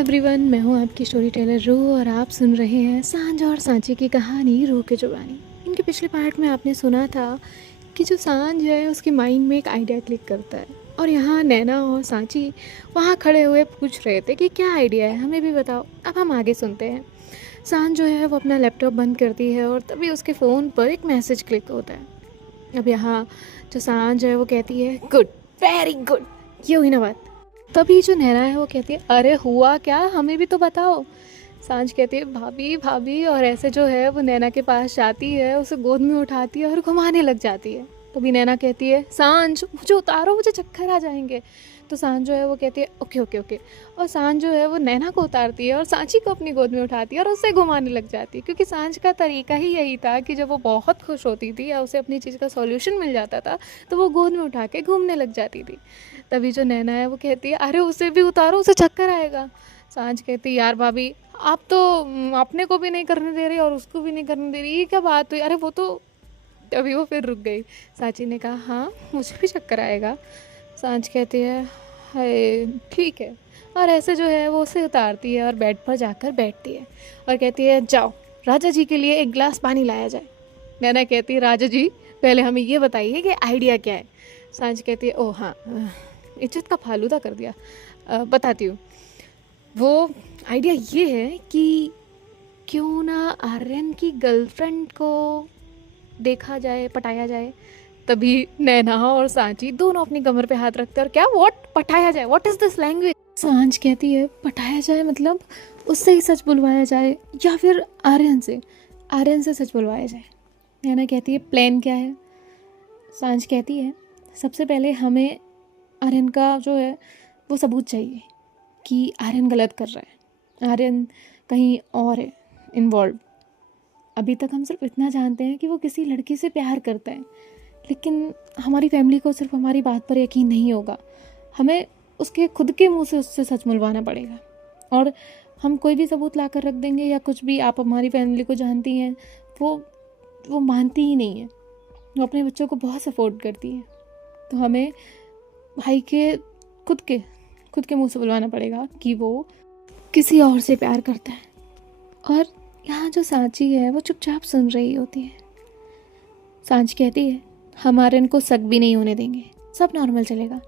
Everyone, मैं हूँ आपकी स्टोरी टेलर रू और आप सुन रहे हैं सांझ और सांची की कहानी रू के जुबानी। इनके पिछले पार्ट में आपने सुना था कि जो सांझ है उसके माइंड में एक आइडिया क्लिक करता है और यहाँ नैना और सांची वहाँ खड़े हुए पूछ रहे थे कि क्या आइडिया है, हमें भी बताओ। अब हम आगे सुनते हैं। सांझ जो है वो अपना लैपटॉप बंद करती है और तभी उसके फ़ोन पर एक मैसेज क्लिक होता है। अब यहाँ जो सांझ है वो कहती है गुड, वेरी गुड, ये हुई ना बात। तभी जो नैना है वो कहती है अरे हुआ क्या, हमें भी तो बताओ। सांझ कहती है भाभी भाभी, और ऐसे जो है वो नैना के पास जाती है, उसे गोद में उठाती है और घुमाने लग जाती है। तभी नैना कहती है सांझ मुझे उतारो, मुझे चक्कर आ जाएंगे। तो सांझ जो है वो कहती है ओके ओके ओके, और सांझ जो है वो नैना को उतारती है और सांची को अपनी गोद में उठाती है और उससे घुमाने लग जाती है, क्योंकि सांझ का तरीका ही यही था कि जब वो बहुत खुश होती थी या उसे अपनी चीज़ का सॉल्यूशन मिल जाता था तो वो गोद में उठा के घूमने लग जाती थी। तभी जो नैना है वो कहती है अरे उसे भी उतारो, उसे चक्कर आएगा। सांझ कहती है यार भाभी, आप तो अपने को भी नहीं करने दे रही और उसको भी नहीं करने दे रही, ये क्या बात हुई? अरे वो तो, अभी वो फिर रुक गई। सांची ने कहा हाँ मुझे भी चक्कर आएगा। सांझ कहती है हाय ठीक है, और ऐसे जो है वो उसे उतारती है और बेड पर जाकर बैठती है और कहती है जाओ राजा जी के लिए एक गिलास पानी लाया जाए। नैना कहती है राजा जी पहले हमें ये बताइए कि आइडिया क्या है। सांझ कहती है ओ हाँ, इज्जत का फालूदा कर दिया, बताती हूँ। वो आइडिया ये है कि क्यों ना आर्यन की गर्लफ्रेंड को देखा जाए, पटाया जाए। तभी नैना और सांची दोनों अपनी कमर पे हाथ रखते हैं और क्या व्हाट, पटाया जाए, व्हाट इज दिस लैंग्वेज। सांझ कहती है पटाया जाए मतलब उससे ही सच बुलवाया जाए या फिर आर्यन से सच बुलवाया जाए। नैना कहती है प्लान क्या है। सांझ कहती है सबसे पहले हमें आर्यन का जो है वो सबूत चाहिए कि आर्यन गलत कर रहा है, आर्यन कहीं और है इन्वॉल्व। अभी तक हम सिर्फ इतना जानते हैं कि वो किसी लड़की से प्यार करता है, लेकिन हमारी फैमिली को सिर्फ हमारी बात पर यकीन नहीं होगा, हमें उसके खुद के मुंह से उससे सच मिलवाना पड़ेगा। और हम कोई भी सबूत ला कर रख देंगे या कुछ भी, आप हमारी फैमिली को जानती हैं, वो मानती ही नहीं है, वो अपने बच्चों को बहुत सपोर्ट करती है। तो हमें भाई के खुद के खुद के मुंह से बुलवाना पड़ेगा कि वो किसी और से प्यार करता है। और यहाँ जो सांची है वो चुपचाप सुन रही होती है। सांच कहती है हम आर्यन को शक भी नहीं होने देंगे, सब नॉर्मल चलेगा।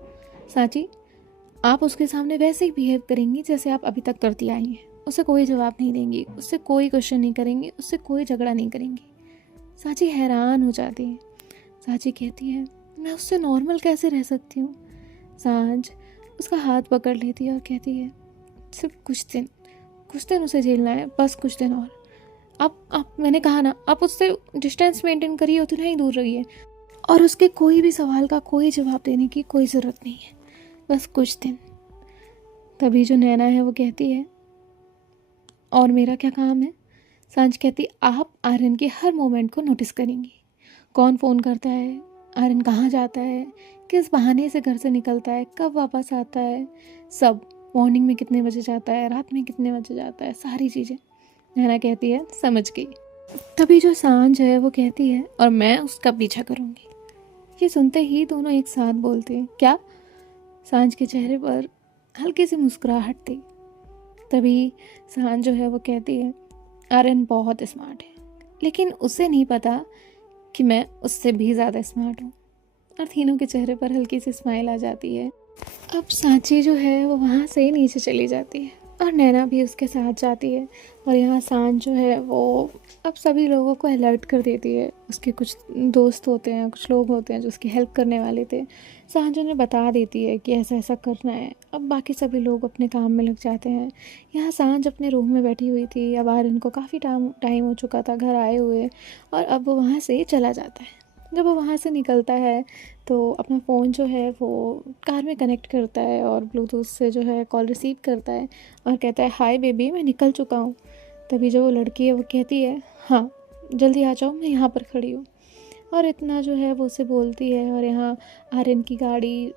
सांची आप उसके सामने वैसे ही बिहेव करेंगी जैसे आप अभी तक करती आई हैं, उसे कोई जवाब नहीं देंगी, उससे कोई क्वेश्चन नहीं करेंगी, उससे कोई झगड़ा नहीं करेंगी। सांची हैरान हो जाती है। सांची कहती है मैं उससे नॉर्मल कैसे रह सकती हूँ। सांझ उसका हाथ पकड़ लेती है और कहती है सिर्फ कुछ दिन उसे झेलना है, बस कुछ दिन और। आप मैंने कहा ना, आप उससे डिस्टेंस मेंटेन करिए, उतना ही दूर रहिए, और उसके कोई भी सवाल का कोई जवाब देने की कोई ज़रूरत नहीं है, बस कुछ दिन। तभी जो नैना है वो कहती है और मेरा क्या काम है। सांझ कहती आप आर्यन के हर मोमेंट को नोटिस करेंगी, कौन फ़ोन करता है, आर्यन कहाँ जाता है, किस बहाने से घर से निकलता है, कब वापस आता है, सब, मॉर्निंग में कितने बजे जाता है, रात में कितने बजे जाता है, सारी चीज़ें। नैना कहती है समझ गई। तभी जो सांझ है वो कहती है और मैं उसका पीछा करूँगी। ये सुनते ही दोनों एक साथ बोलते हैं क्या। सांझ के चेहरे पर हल्की सी मुस्कुराहट थी। तभी सांझ जो है वो कहती है आर्यन बहुत स्मार्ट है, लेकिन उसे नहीं पता कि मैं उससे भी ज़्यादा स्मार्ट हूँ। और तीनों के चेहरे पर हल्की सी स्माइल आ जाती है। अब सांची जो है वो वहाँ से नीचे चली जाती है और नैना भी उसके साथ जाती है। और यहाँ सांझ जो है वो अब सभी लोगों को अलर्ट कर देती है। उसके कुछ दोस्त होते हैं, कुछ लोग होते हैं जो उसकी हेल्प करने वाले थे, सांझ उन्हें बता देती है कि ऐसा ऐसा करना है। अब बाकी सभी लोग अपने काम में लग जाते हैं। यहाँ सांझ अपने रूम में बैठी हुई थी। अब आर्यन को काफ़ी टाइम हो चुका था घर आए हुए, और अब वो वहाँ से चला जाता है। जब वो वहाँ से निकलता है तो अपना फ़ोन जो है वो कार में कनेक्ट करता है और ब्लूटूथ से जो है कॉल रिसीव करता है और कहता है हाय बेबी, मैं निकल चुका हूँ। तभी जो वो लड़की है वो कहती है हाँ जल्दी आ जाओ, मैं यहाँ पर खड़ी हूँ। और इतना जो है वो उसे बोलती है। और यहाँ आर्यन की गाड़ी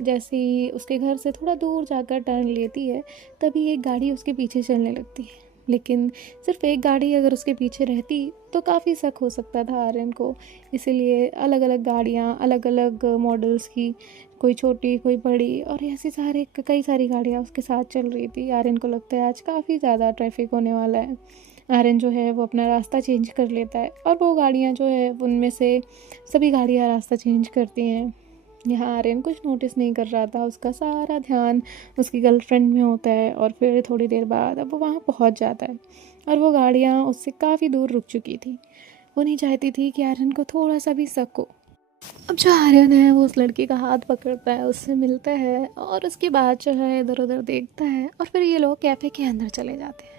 जैसे ही उसके घर से थोड़ा दूर जाकर टर्न लेती है, तभी एक गाड़ी उसके पीछे चलने लगती है। लेकिन सिर्फ एक गाड़ी अगर उसके पीछे रहती तो काफ़ी शक हो सकता था आर्यन को। इसीलिए अलग अलग गाड़ियाँ, अलग अलग मॉडल्स की, कोई छोटी कोई बड़ी, और ऐसी कई सारी गाड़ियाँ उसके साथ चल रही थी। आर्यन को लगता है आज काफ़ी ज़्यादा ट्रैफिक होने वाला है। आर्यन जो है वो अपना रास्ता चेंज कर लेता है और वो गाड़ियाँ जो है उनमें से सभी गाड़ियाँ रास्ता चेंज करती हैं। यहाँ आर्यन कुछ नोटिस नहीं कर रहा था, उसका सारा ध्यान उसकी गर्लफ्रेंड में होता है। और फिर थोड़ी देर बाद अब वो वहाँ पहुँच जाता है और वो गाड़ियाँ उससे काफ़ी दूर रुक चुकी थी। वो नहीं चाहती थी कि आर्यन को थोड़ा सा भी शक हो। अब जो आर्यन है वो उस लड़की का हाथ पकड़ता है, उससे मिलता है और उसके बाद जो है इधर उधर देखता है और फिर ये लोग कैफ़े के अंदर चले जाते हैं।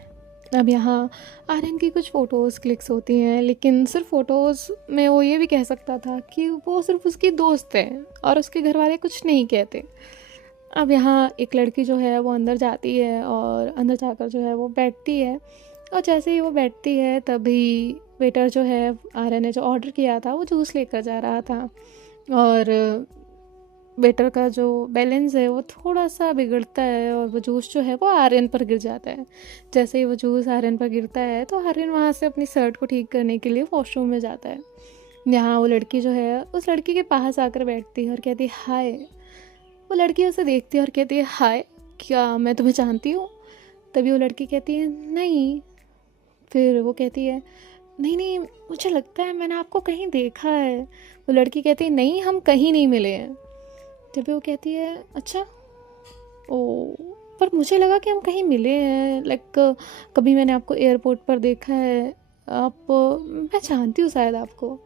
अब यहाँ आर्यन की कुछ फ़ोटोज़ क्लिक्स होती हैं, लेकिन सिर्फ फ़ोटोज़ में वो ये भी कह सकता था कि वो सिर्फ उसकी दोस्त है और उसके घर वाले कुछ नहीं कहते। अब यहाँ एक लड़की जो है वो अंदर जाती है और अंदर जाकर जो है वो बैठती है, और जैसे ही वो बैठती है तभी वेटर जो है, आर्यन ने जो ऑर्डर किया था वो जूस लेकर जा रहा था और वेटर का जो बैलेंस है वो थोड़ा सा बिगड़ता है और वो जूस जो है वो आर्यन पर गिर जाता है। जैसे ही वो जूस आर्यन पर गिरता है तो आर्यन वहाँ से अपनी शर्ट को ठीक करने के लिए वॉशरूम में जाता है। यहाँ वो लड़की जो है उस लड़की के पास आकर बैठती है और कहती है हाय। वो लड़की उसे देखती है और कहती है हाय, क्या मैं तुम्हें जानती हूँ? तभी वो लड़की कहती है नहीं। फिर वो कहती है नहीं नहीं, मुझे लगता है मैंने आपको कहीं देखा है। वो लड़की कहती है नहीं, हम कहीं नहीं मिले हैं। तभी वो कहती है अच्छा, ओ, पर मुझे लगा कि हम कहीं मिले हैं, लाइक कभी मैंने आपको एयरपोर्ट पर देखा है, आप, मैं जानती हूँ शायद आपको।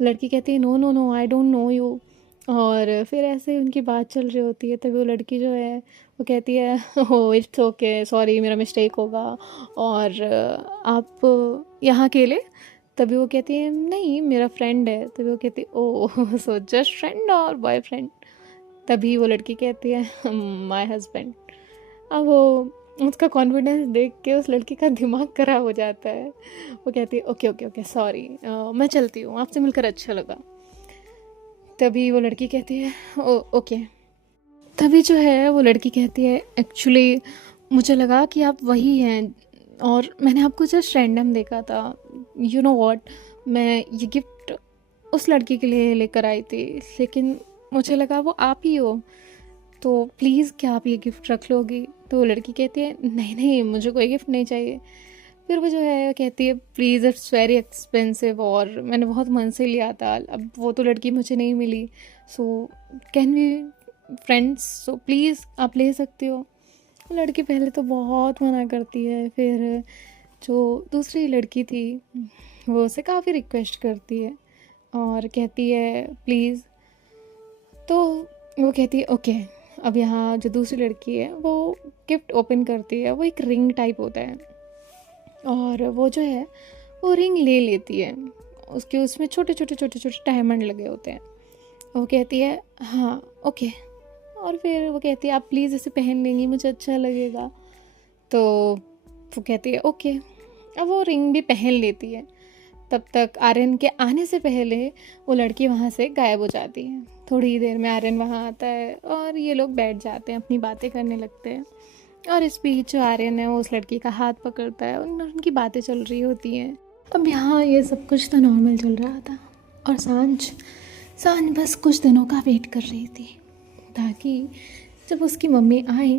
लड़की कहती है no no no, I don't know you. और फिर ऐसे उनकी बात चल रही होती है, तभी वो लड़की जो है वो कहती है ओह इट्स ओके, सॉरी, मेरा मिस्टेक होगा, और आप यहाँ अकेले? तभी वो कहती है नहीं, मेरा फ्रेंड है। तभी वो कहती है ओह सो जस्ट फ्रेंड और बॉयफ्रेंड? तभी वो लड़की कहती है माय हस्बैंड। अब वो उसका कॉन्फिडेंस देख के उस लड़की का दिमाग खराब हो जाता है। वो कहती है ओके ओके ओके सॉरी, मैं चलती हूँ, आपसे मिलकर अच्छा लगा। तभी वो लड़की कहती है ओके। तभी जो है वो लड़की कहती है एक्चुअली मुझे लगा कि आप वही हैं और मैंने आपको जस्ट रैंडम देखा था। यू नो व्हाट, मैं ये गिफ्ट उस लड़की के लिए लेकर आई थी, लेकिन मुझे लगा वो आप ही हो, तो प्लीज़ क्या आप ये गिफ्ट रख लोगी? तो वो लड़की कहती है नहीं नहीं, मुझे कोई गिफ्ट नहीं चाहिए। फिर वो जो है कहती है प्लीज़ इट्स वेरी एक्सपेंसिव और मैंने बहुत मन से लिया था, अब वो तो लड़की मुझे नहीं मिली, so can we friends, so please आप ले सकते हो। लड़की पहले तो बहुत मना करती है, फिर जो दूसरी लड़की थी वो उसे काफ़ी रिक्वेस्ट करती है और कहती है प्लीज़। तो वो कहती है ओके। अब यहाँ जो दूसरी लड़की है वो गिफ्ट ओपन करती है, वो एक रिंग टाइप होता है और वो जो है वो रिंग ले लेती है। उसके उसमें छोटे छोटे छोटे छोटे डायमंड लगे होते हैं। वो कहती है हाँ ओके, और फिर वो कहती है आप प्लीज़ इसे पहन लेंगी, मुझे अच्छा लगेगा। तो वो कहती है ओके। अब वो रिंग भी पहन लेती है। तब तक आर्यन के आने से पहले वो लड़की वहाँ से गायब हो जाती है। थोड़ी ही देर में आर्यन वहाँ आता है और ये लोग बैठ जाते हैं, अपनी बातें करने लगते हैं। और इस बीच जो आर्यन है वो उस लड़की का हाथ पकड़ता है, उनकी बातें चल रही होती हैं। अब यहाँ ये सब कुछ तो नॉर्मल चल रहा था और सांझ बस कुछ दिनों का वेट कर रही थी ताकि जब उसकी मम्मी आए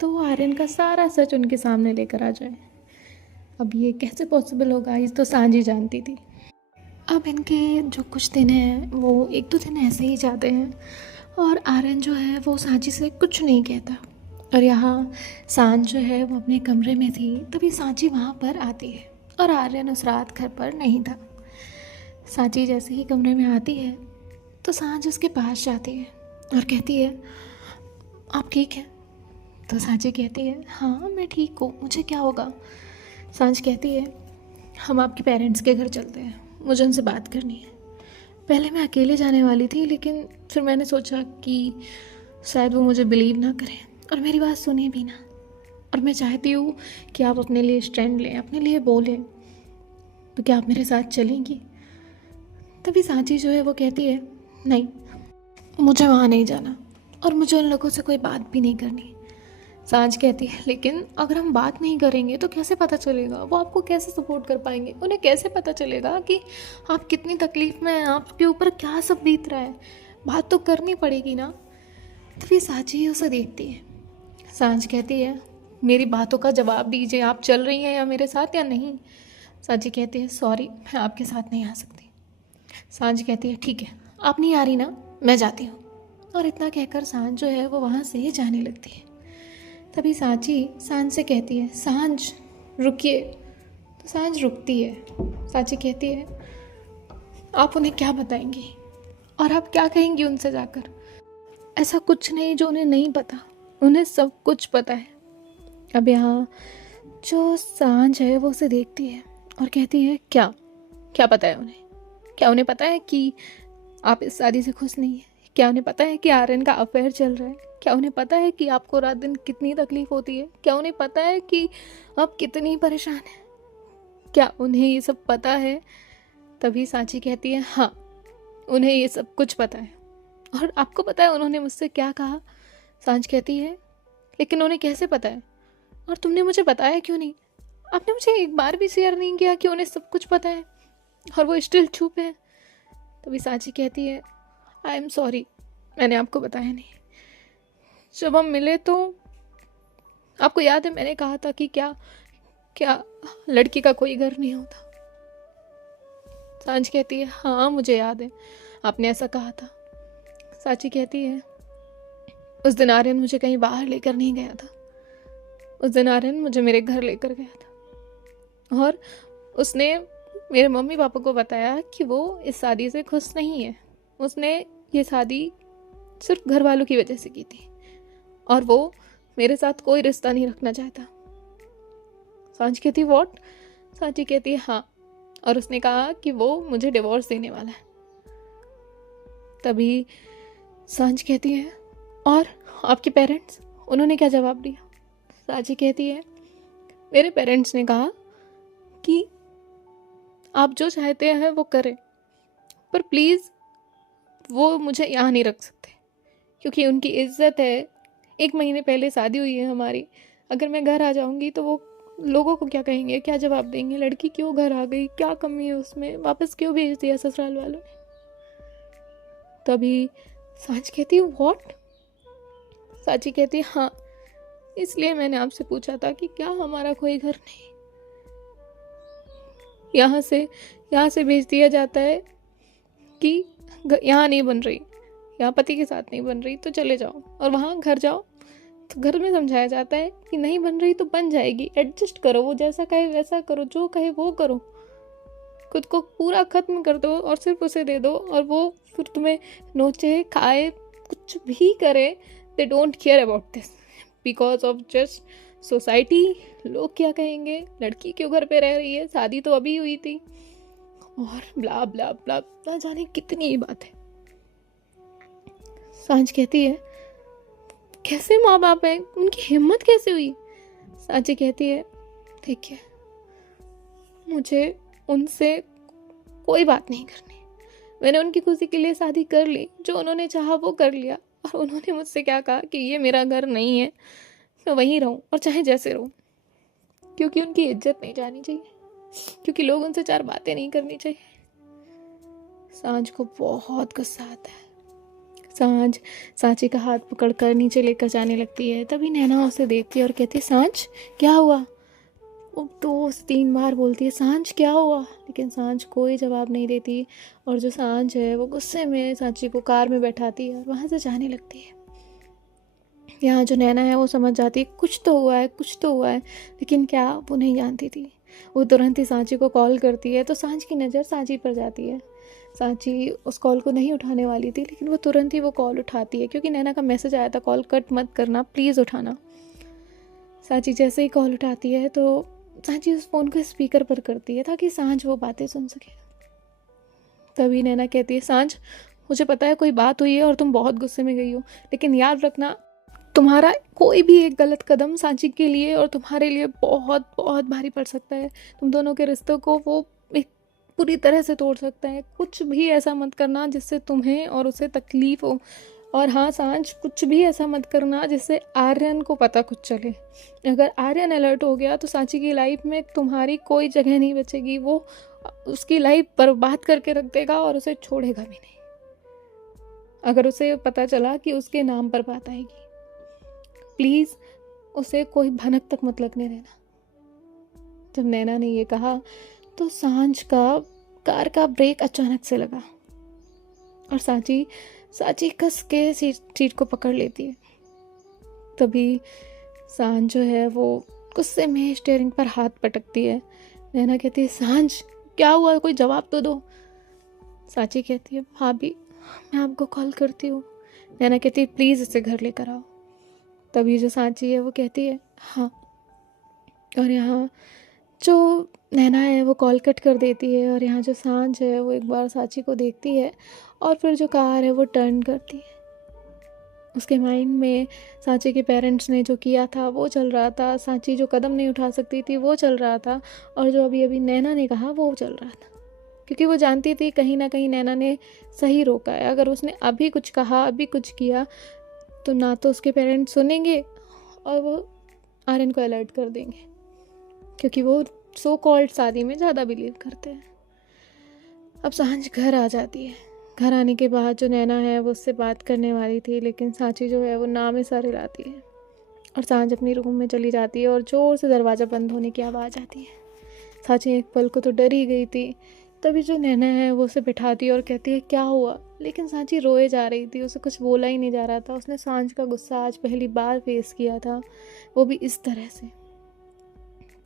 तो वो आर्यन का सारा सच उनके सामने लेकर आ जाए। अब ये कैसे पॉसिबल होगा, ये तो सांझ ही जानती थी। अब इनके जो कुछ दिन हैं वो 1-2 दिन ऐसे ही जाते हैं और आर्यन जो है वो सांची से कुछ नहीं कहता। और यहाँ सांझ जो है वो अपने कमरे में थी, तभी सांची वहाँ पर आती है और आर्यन उस रात घर पर नहीं था। सांची जैसे ही कमरे में आती है तो सांझ उसके पास जाती है और कहती है आप ठीक हैं? तो सांची कहती है हाँ मैं ठीक हूँ, मुझे क्या होगा? सांझ कहती है हम आपके पेरेंट्स के घर चलते हैं, मुझे उनसे बात करनी है। पहले मैं अकेले जाने वाली थी, लेकिन फिर मैंने सोचा कि शायद वो मुझे बिलीव ना करें और मेरी बात सुने भी ना, और मैं चाहती हूँ कि आप अपने लिए स्टैंड लें, अपने लिए बोलें, तो क्या आप मेरे साथ चलेंगी? तभी सांची जो है वो कहती है नहीं, मुझे वहाँ नहीं जाना और मुझे उन लोगों से कोई बात भी नहीं करनी। सांझ कहती है लेकिन अगर हम बात नहीं करेंगे तो कैसे पता चलेगा, वो आपको कैसे सपोर्ट कर पाएंगे, उन्हें कैसे पता चलेगा कि आप कितनी तकलीफ़ में हैं, आपके ऊपर क्या सब बीत रहा है। बात तो करनी पड़ेगी ना। तो फिर सांची उसे देखती है। सांझ कहती है मेरी बातों का जवाब दीजिए, आप चल रही हैं या मेरे साथ या नहीं। सांची कहती है सॉरी, मैं आपके साथ नहीं आ सकती। सांझ कहती है ठीक है, आप नहीं आ रही ना, मैं जाती हूँ। और इतना कहकर सांझ जो है वो वहाँ से जाने लगती है। तभी सांची सांझ से कहती है सांझ रुकिए। तो सांझ रुकती है। सांची कहती है आप उन्हें क्या बताएंगी और आप क्या कहेंगी उनसे जाकर। ऐसा कुछ नहीं जो उन्हें नहीं पता, उन्हें सब कुछ पता है। अब यहाँ जो सांझ है वो उसे देखती है और कहती है क्या क्या पता है उन्हें? क्या उन्हें पता है कि आप इस शादी से खुश नहीं हैं? क्या उन्हें पता है कि आर्यन का अफेयर चल रहा है? क्या उन्हें पता है कि आपको रात दिन कितनी तकलीफ होती है? क्या उन्हें पता है कि आप कितनी परेशान हैं? क्या उन्हें ये सब पता है? तभी सांची कहती है हाँ, उन्हें ये सब कुछ पता है। और आपको पता है उन्होंने मुझसे क्या कहा? सांझ कहती है लेकिन उन्हें कैसे पता है और तुमने मुझे बताया क्यों नहीं? आपने मुझे एक बार भी शेयर नहीं किया कि उन्हें सब कुछ पता है और वो स्टिल चुप है। तभी सांची कहती है आई एम सॉरी, मैंने आपको बताया नहीं। जब हम मिले तो आपको याद है मैंने कहा था कि क्या क्या लड़की का कोई घर नहीं होता। सांझ कहती है हाँ मुझे याद है, आपने ऐसा कहा था। सांची कहती है उस दिन आर्यन मुझे कहीं बाहर लेकर नहीं गया था। उस दिन आर्यन मुझे मेरे घर लेकर गया था और उसने मेरे मम्मी पापा को बताया कि वो इस शादी से खुश नहीं है। उसने ये शादी सिर्फ घर वालों की वजह से की थी और वो मेरे साथ कोई रिश्ता नहीं रखना चाहता। सांझ कहती व्हाट? सांची कहती है हाँ, और उसने कहा कि वो मुझे डिवोर्स देने वाला है। तभी सांझ कहती है और आपके पेरेंट्स, उन्होंने क्या जवाब दिया? सांची कहती है मेरे पेरेंट्स ने कहा कि आप जो चाहते हैं वो करें, पर प्लीज़ वो मुझे यहाँ नहीं रख सकते क्योंकि उनकी इज्जत है। 1 महीने पहले शादी हुई है हमारी, अगर मैं घर आ जाऊँगी तो वो लोगों को क्या कहेंगे, क्या जवाब देंगे? लड़की क्यों घर आ गई, क्या कमी है उसमें, वापस क्यों भेज दिया ससुराल वालों ने? तभी सांझ कहती है व्हाट? सांची कहती है हाँ, इसलिए मैंने आपसे पूछा था कि क्या हमारा कोई घर नहीं? यहाँ से भेज दिया जाता है कि यहाँ नहीं बन रही, यहाँ पति के साथ नहीं बन रही तो चले जाओ, और वहाँ घर जाओ तो घर में समझाया जाता है कि नहीं बन रही तो बन जाएगी, एडजस्ट करो, वो जैसा कहे वैसा करो, जो कहे वो करो, खुद को पूरा खत्म कर दो और सिर्फ उसे दे दो और वो फिर तुम्हें नोचे खाए कुछ भी करे। They don't care about this because of just society. लोग क्या कहेंगे, लड़की क्यों घर पे रह रही है, शादी तो अभी हुई थी, और ब्ला ब्ला ब्ला, ना जाने कितनी ही बात है। सांझ कहती है कैसे माँ बाप है, उनकी हिम्मत कैसे हुई? सांची कहती है देखिए, मुझे उनसे कोई बात नहीं करनी, मैंने उनकी खुशी के लिए शादी कर ली, जो उन्होंने चाहा वो कर लिया, और उन्होंने मुझसे क्या कहा कि ये मेरा घर नहीं है, मैं वहीं रहूं और चाहे जैसे रहूं, क्योंकि उनकी इज्जत नहीं जानी चाहिए, क्योंकि लोग उनसे 4 बातें नहीं करनी चाहिए। सांझ को बहुत गुस्सा आता है। सांझ सांची का हाथ पकड़कर नीचे लेकर जाने लगती है। तभी नैना उसे देखती है और कहती है सांझ क्या हुआ? वो 2-3 बार बोलती है सांझ क्या हुआ, लेकिन सांझ कोई जवाब नहीं देती, और जो सांझ है वो गुस्से में सांची को कार में बैठाती है और वहाँ से जाने लगती है। यहाँ जो नैना है वो समझ जाती है कुछ तो हुआ है, कुछ तो हुआ है, लेकिन क्या वो नहीं जानती थी। वो तुरंत ही सांची को कॉल करती है तो सांझ की नज़र सांची पर जाती है। सांची उस कॉल को नहीं उठाने वाली थी, लेकिन वो तुरंत ही वो कॉल उठाती है क्योंकि नैना का मैसेज आया था कॉल कट मत करना, प्लीज़ उठाना। सांची जैसे ही कॉल उठाती है तो सांची उस फ़ोन को स्पीकर पर करती है ताकि सांझ वो बातें सुन सके। तभी नैना कहती है सांझ मुझे पता है कोई बात हुई है और तुम बहुत गुस्से में गई हो, लेकिन याद रखना तुम्हारा कोई भी एक गलत कदम सांची के लिए और तुम्हारे लिए बहुत बहुत भारी पड़ सकता है। तुम दोनों के रिश्तों को वो एक पूरी तरह से तोड़ सकता है। कुछ भी ऐसा मत करना जिससे तुम्हें और उसे तकलीफ़ हो। और हाँ सांझ, कुछ भी ऐसा मत करना जिससे आर्यन को पता कुछ चले। अगर आर्यन अलर्ट हो गया तो सांची की लाइफ में तुम्हारी कोई जगह नहीं बचेगी। वो उसकी लाइफ बर्बाद करके रख देगा और उसे छोड़ेगा भी नहीं। अगर उसे पता चला कि उसके नाम पर बात आएगी, प्लीज़ उसे कोई भनक तक मत लगने देना। जब नैना ने ये कहा तो सांझ का कार का ब्रेक अचानक से लगा और सांची कस के सीट को पकड़ लेती है। तभी सांझ जो है वो गुस्से में स्टीयरिंग पर हाथ पटकती है। नैना कहती है, सांझ क्या हुआ, कोई जवाब तो दो। सांची कहती है, भाभी मैं आपको कॉल करती हूँ। नैना कहती है, प्लीज़ इसे घर लेकर आओ। तभी जो सांची है वो कहती है, हाँ। और यहाँ जो नैना है वो कॉल कट कर देती है और यहाँ जो सांझ है वो एक बार सांची को देखती है और फिर जो कार है वो टर्न करती है। उसके माइंड में सांची के पेरेंट्स ने जो किया था वो चल रहा था, सांची जो कदम नहीं उठा सकती थी वो चल रहा था, और जो अभी अभी नैना ने कहा वो चल रहा था। क्योंकि वो जानती थी कहीं ना कहीं नैना ने सही रोका है। अगर उसने अभी कुछ कहा, अभी कुछ किया, तो ना तो उसके पेरेंट्स सुनेंगे और वो आर्यन को अलर्ट कर देंगे, क्योंकि वो सो कॉल्ड शादी में ज़्यादा बिलीव करते हैं। अब सांझ घर आ जाती है। घर आने के बाद जो नैना है वो उससे बात करने वाली थी, लेकिन सांची जो है वो नाम ही सारे लाती है और सांझ अपनी रूम में चली जाती है और ज़ोर से दरवाज़ा बंद होने की आवाज़ आती है। सांची एक पल को तो डर ही गई थी। तभी जो नैना है वो उसे बिठाती है और कहती है, क्या हुआ। लेकिन सांची रोए जा रही थी, उसे कुछ बोला ही नहीं जा रहा था। उसने सांझ का गुस्सा आज पहली बार फेस किया था, वो भी इस तरह से।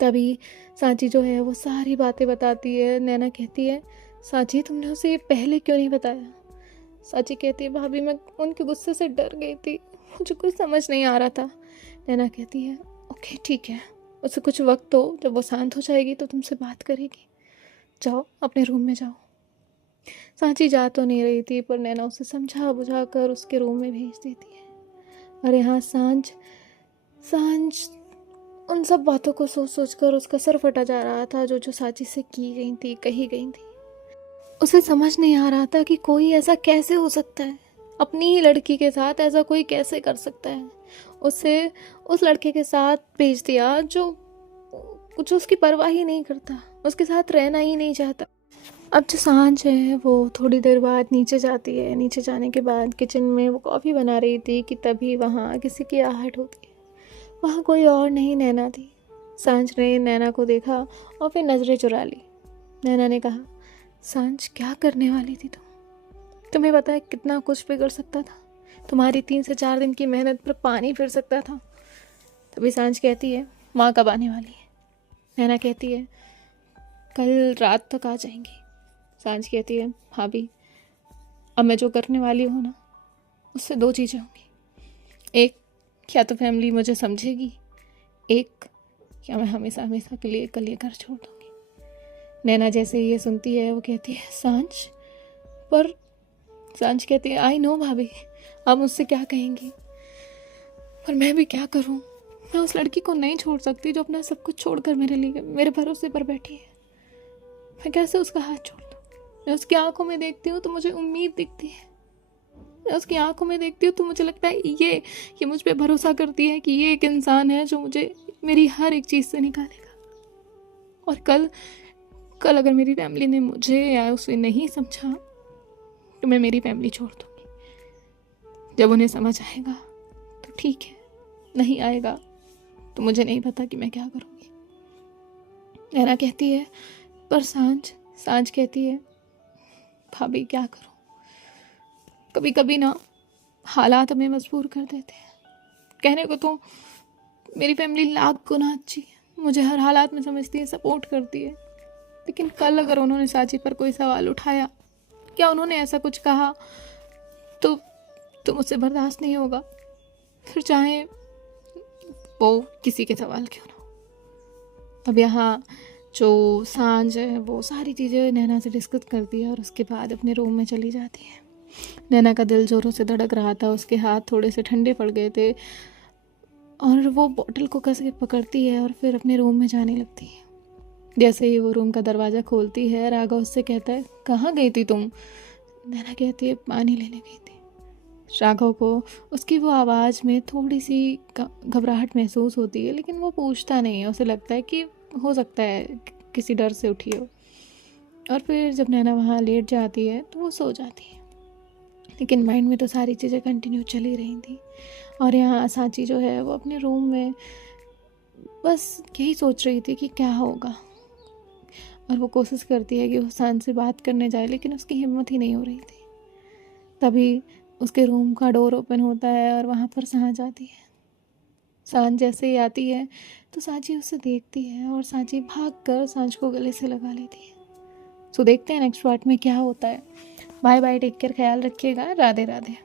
तभी सांची जो है वो सारी बातें बताती है। नैना कहती है, सांची तुमने उसे ये पहले क्यों नहीं बताया। सांची कहती है, भाभी मैं उनके गुस्से से डर गई थी, मुझे कुछ समझ नहीं आ रहा था। नैना कहती है, ओके ठीक है, उसे कुछ वक्त दो, जब वो शांत हो जाएगी तो तुमसे बात करेगी। जाओ अपने रूम में जाओ। सांची जा तो नहीं रही थी, पर नैना उसे समझा बुझा कर उसके रूम में भेज देती है। और यहाँ सांझ उन सब बातों को सोच सोच कर उसका सर फटा जा रहा था, जो सांची से की गई थी, कही गई थी। उसे समझ नहीं आ रहा था कि कोई ऐसा कैसे हो सकता है, अपनी ही लड़की के साथ ऐसा कोई कैसे कर सकता है। उसे उस लड़के के साथ भेज दिया जो कुछ उसकी परवाह ही नहीं करता, उसके साथ रहना ही नहीं चाहता। अब जो सांझ है वो थोड़ी देर बाद नीचे जाती है। नीचे जाने के बाद किचन में वो कॉफ़ी बना रही थी कि तभी वहाँ किसी की आहट होती है। वहाँ कोई और नहीं, नैना थी। सांझ ने नैना को देखा और फिर नज़रें चुरा ली। नैना ने कहा, सांझ क्या करने वाली थी तुम? तुम्हें पता है कितना कुछ बिगड़ सकता था, तुम्हारी 3 से 4 दिन की मेहनत पर पानी फिर सकता था। तभी सांझ कहती है, माँ कब आने वाली है। नैना कहती है, कल रात तक आ जाएंगी। सांझ कहती है, भाभी अब मैं जो करने वाली हूँ ना, उससे 2 चीज़ें होंगी। एक, क्या तो फैमिली मुझे समझेगी, एक क्या मैं हमेशा हमेशा के लिए कल ये घर छोड़ दूँगी। नैना जैसे ये सुनती है वो कहती है, सांझ कहती है, आई नो भाभी, आप मुझसे क्या कहेंगी, पर मैं भी क्या करूँ। मैं उस लड़की को नहीं छोड़ सकती जो अपना सब कुछ छोड़कर मेरे भरोसे पर बैठी है। मैं कैसे उसका हाथ छोड़ दूँ। मैं उसकी आंखों में देखती हूँ तो मुझे उम्मीद दिखती है। मैं उसकी आंखों में देखती हूँ तो मुझे लगता है ये मुझ पे भरोसा करती है कि ये एक इंसान है जो मुझे मेरी हर एक चीज़ से निकालेगा। और कल अगर मेरी फैमिली ने मुझे या उसे नहीं समझा तो मैं मेरी फैमिली छोड़ दूँगी। जब उन्हें समझ आएगा तो ठीक है, नहीं आएगा तो मुझे नहीं पता कि मैं क्या करूँगी। नैना कहती है, पर सांझ कहती है, भाभी क्या करूँ, कभी कभी ना हालात हमें मजबूर कर देते हैं। कहने को तो मेरी फैमिली लाख गुना अच्छी है, मुझे हर हालात में समझती है, सपोर्ट करती है, लेकिन कल अगर उन्होंने सांची पर कोई सवाल उठाया, क्या उन्होंने ऐसा कुछ कहा तो मुझसे बर्दाश्त नहीं होगा, फिर चाहे वो किसी के सवाल क्यों ना हो। अब यहाँ जो सांझ है वो सारी चीज़ें नैना से डिस्कस करती है और उसके बाद अपने रूम में चली जाती है। नैना का दिल ज़ोरों से धड़क रहा था, उसके हाथ थोड़े से ठंडे पड़ गए थे और वो बॉटल को कस के पकड़ती है और फिर अपने रूम में जाने लगती है। जैसे ही वो रूम का दरवाज़ा खोलती है, राघव उससे कहता है, कहाँ गई थी तुम। नैना कहती है, पानी लेने गई थी। राघव को उसकी वो आवाज़ में थोड़ी सी घबराहट महसूस होती है, लेकिन वो पूछता नहीं है। उसे लगता है कि हो सकता है किसी डर से उठी हो। और फिर जब नैना वहाँ लेट जाती है तो वो सो जाती है, लेकिन माइंड में तो सारी चीज़ें कंटिन्यू चली रही थी। और यहाँ सांची जो है वो अपने रूम में बस यही सोच रही थी कि क्या होगा। और वो कोशिश करती है कि वो सांझ से बात करने जाए, लेकिन उसकी हिम्मत ही नहीं हो रही थी। तभी उसके रूम का डोर ओपन होता है और वहाँ पर सांझ आती है। सांझ जैसे ही आती है तो सांची उसे देखती है और सांची भागकर सांझ को गले से लगा लेती है। तो देखते हैं नेक्स्ट पार्ट में क्या होता है। बाय बाय, टेक केयर, ख्याल रखिएगा, राधे राधे।